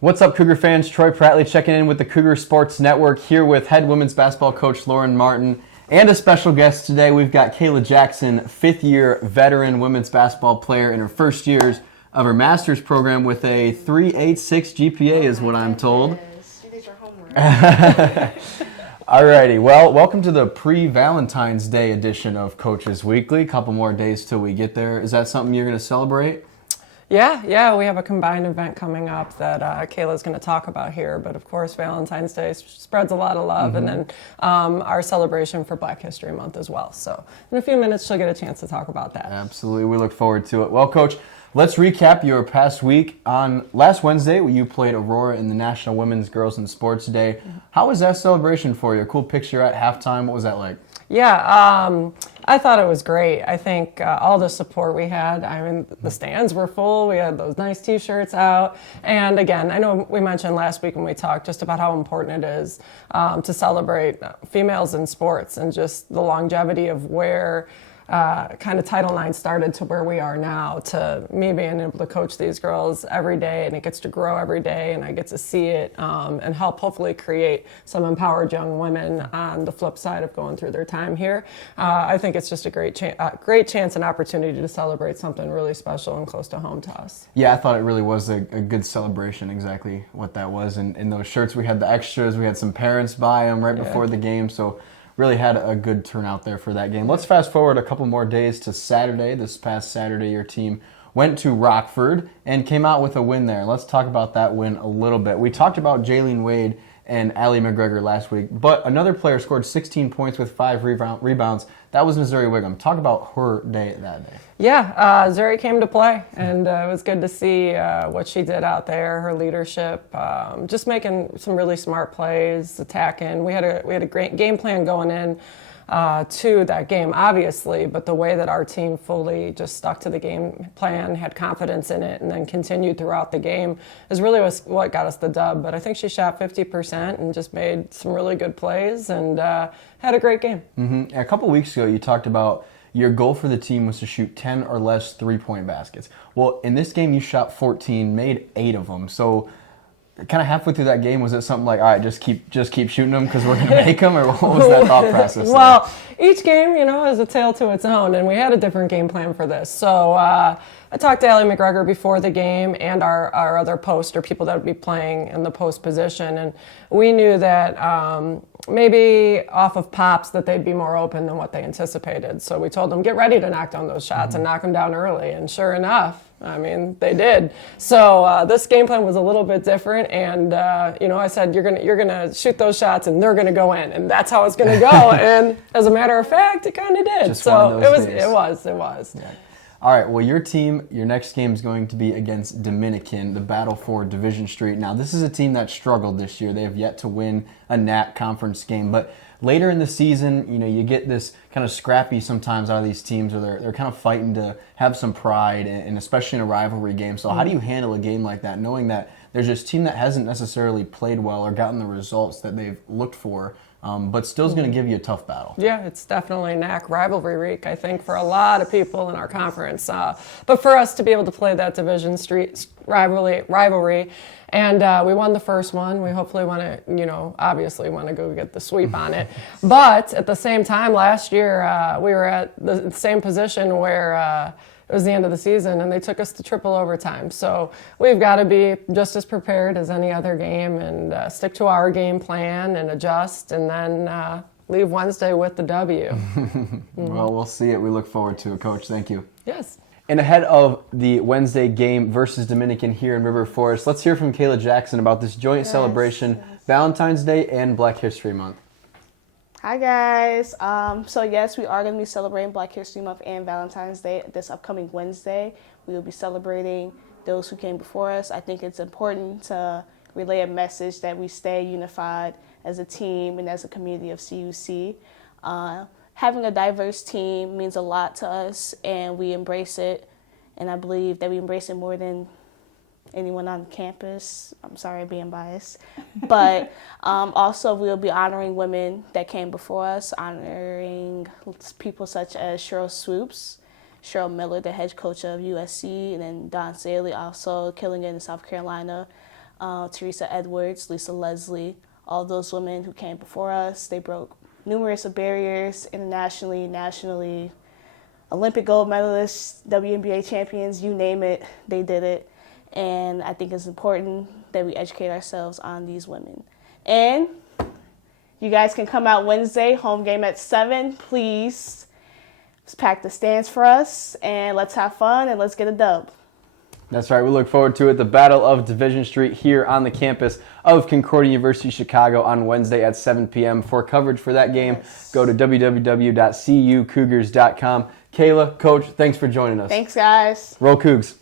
What's up, Cougar fans? Troy Prattley checking in with the Cougar Sports Network here with head women's basketball coach Lauren Martin and a special guest today. We've got Kayla Jackson, fifth-year veteran women's basketball player in her first years of her master's program with a 3.86 GPA is what I'm told. She did your homework. Alrighty, well, welcome to the pre-Valentine's Day edition of Coaches Weekly. A couple more days till we get there. Is that something you're going to celebrate? Yeah, we have a combined event coming up that Kayla's going to talk about here. But of course, Valentine's Day spreads a lot of love, and then our celebration for Black History Month as well. So in a few minutes, she'll get a chance to talk about that. Absolutely, we look forward to it. Well, Coach, let's recap your past week. On last Wednesday, you played Aurora in the National Women's Girls in Sports Day. How was that celebration for you? A cool picture at halftime. What was that like? Yeah, I thought it was great. I think all the support we had, I mean, the stands were full. We had those nice T-shirts out. And again, I know we mentioned last week when we talked just about how important it is to celebrate females in sports and just the longevity of where kind of Title IX started to where we are now, to me being able to coach these girls every day, and it gets to grow every day, and I get to see it and help hopefully create some empowered young women on the flip side of going through their time here. I think it's just a great chance and opportunity to celebrate something really special and close to home to us. Yeah, I thought it really was a good celebration, exactly what that was. And in those shirts, we had the extras. We had some parents buy them right before the game, so really had a good turnout there for that game. Let's fast forward a couple more days to Saturday. This past Saturday, your team went to Rockford and came out with a win there. Let's talk about that win a little bit. We talked about Jaylene Wade and Allie McGregor last week, but another player scored 16 points with 5 rebounds. That was Missouri Wiggum. Talk about her day that day. Yeah, Zuri came to play, and it was good to see what she did out there, her leadership, just making some really smart plays, attacking. We had a great game plan going in to that game, obviously, but the way that our team fully just stuck to the game plan, had confidence in it, and then continued throughout the game is really what got us the dub. But I think she shot 50% and just made some really good plays and had a great game. A couple weeks ago, you talked about your goal for the team was to shoot 10 or less three-point baskets. Well, in this game, you shot 14, made 8 of them. So kind of halfway through that game, was it something like, all right, just keep shooting them because we're going to make them, or what was that thought process? Well, each game, is a tale to its own, and we had a different game plan for this. So I talked to Allie McGregor before the game and our other post, or people that would be playing in the post position, and we knew that maybe off of pops that they'd be more open than what they anticipated. So we told them, get ready to knock down those shots and knock them down early, and sure enough, I mean, they did. So this game plan was a little bit different, and I said you're gonna shoot those shots, and they're gonna go in, and that's how it's gonna go. And as a matter of fact, it kind of did. Just so it was. Yeah. All right. Well, your team, your next game is going to be against Dominican, the battle for Division Street. Now, this is a team that struggled this year. They have yet to win a NAT conference game, but later in the season, you get this kind of scrappy sometimes out of these teams where they're kind of fighting to have some pride, and especially in a rivalry game. So how do you handle a game like that, knowing that there's this team that hasn't necessarily played well or gotten the results that they've looked for, but still is going to give you a tough battle? Yeah, it's definitely NAC rivalry week, I think, for a lot of people in our conference. But for us to be able to play that Division Street rivalry, and we won the first one. We hopefully want to, obviously want to go get the sweep on it. But at the same time, last year we were at the same position where it was the end of the season, and they took us to triple overtime. So we've got to be just as prepared as any other game and stick to our game plan and adjust, and then leave Wednesday with the W. Well, we'll see it. We look forward to it, Coach. Thank you. Yes. And ahead of the Wednesday game versus Dominican here in River Forest, let's hear from Kayla Jackson about this joint celebration, Valentine's Day and Black History Month. Hi, guys. So, yes, we are going to be celebrating Black History Month and Valentine's Day this upcoming Wednesday. We will be celebrating those who came before us. I think it's important to relay a message that we stay unified as a team and as a community of CUC. Having a diverse team means a lot to us, and we embrace it. And I believe that we embrace it more than anyone on campus. I'm sorry being biased. But also we'll be honoring women that came before us, honoring people such as Cheryl Swoops, Cheryl Miller, the head coach of USC, and then Don Saley, also killing it in South Carolina. Teresa Edwards, Lisa Leslie, all those women who came before us. They broke numerous of barriers internationally, nationally. Olympic gold medalists, WNBA champions, you name it, they did it. And I think it's important that we educate ourselves on these women. And you guys can come out Wednesday, home game at 7. Please pack the stands for us, and let's have fun, and let's get a dub. That's right. We look forward to it. The Battle of Division Street here on the campus of Concordia University Chicago on Wednesday at 7 p.m. For coverage for that game, go to www.cucougars.com. Kayla, Coach, thanks for joining us. Thanks, guys. Roll Cougs.